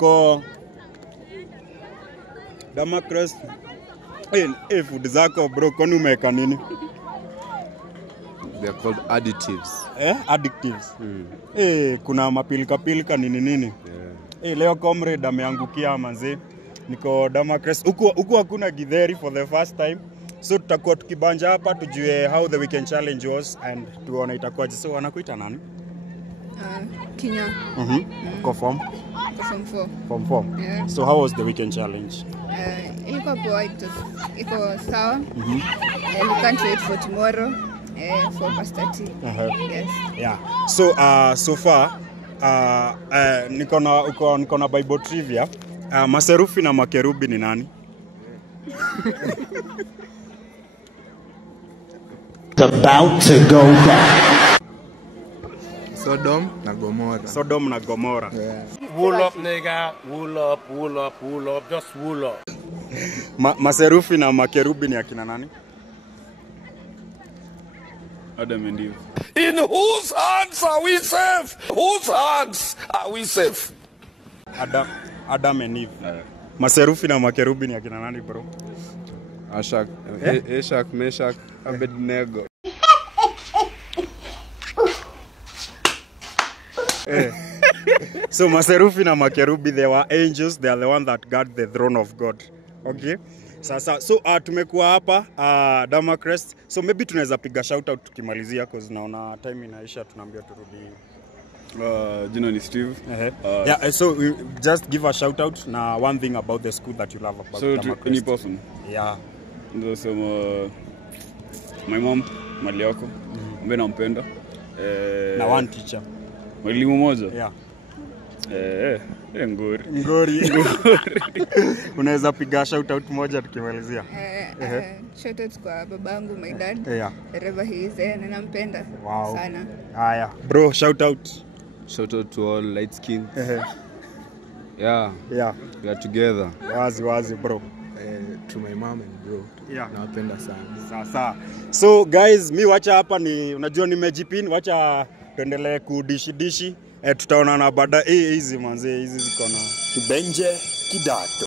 tuko Damacrest. Food zako bro, kwani umeweka nini? They are called additives. Additives. Kuna mapilika nini. Leo comrade ameangukia manze. Niko Damacrest. Huku hakuna githeri for the first time. So tutakuwa tukibanja hapa tujue how the weekend challenge was and tuone itakuwaje. So wanakuita nani? Kinya. Form 4. Form 4. Yeah. So how was the weekend challenge? Ilikuwa poa, iko sawa. We can't wait for tomorrow for Pastor T. Yes. Yeah. So far niko na Bible trivia. Maserufi na makerubi ni nani? About to go down. Sodom na Gomorrah. Yeah. Wool up, nigga. Wool up. Just wool up. Maserufi na makerubi ni akina nani? Adam and Eve. In whose hands are we safe? Whose hands are we safe? Adam and Eve. Maserufi na makerubi ni akina nani bro? Eshak, Meshach, Abednego. So maserufi na makerubi, they were angels. They are the one that guard the throne of God. Okay. Sasa so tumekuwa hapa Damacrest. So maybe tunaweza piga shout out tukimalizia cause naona time inaisha, tunaambia turudi. Jina ni Steve. So we just give a shout out na one thing about the school that you love about Damacrest. So any person? Yeah. Ndio sema my mom, Malioko, ambaye nampenda. Na one teacher. Mwalimu mmoja? Yeah. Ngori. Unaweza piga shout out moja tukimalizia? Shout out kwa babangu, my dad. Yeah. Wherever he is, ninampenda sana. Haya. Bro, shout out. Shout out to all light skin. Yeah. We are together. Wazi bro. To my mom and bro. Yeah. Nawapenda sana. Sasa. So guys, mi wacha hapa ni unajua nimejipin, wacha tuendelee kudishi. Tutaonana baada hizi manze, hizi ziko na Kibenje Kidato.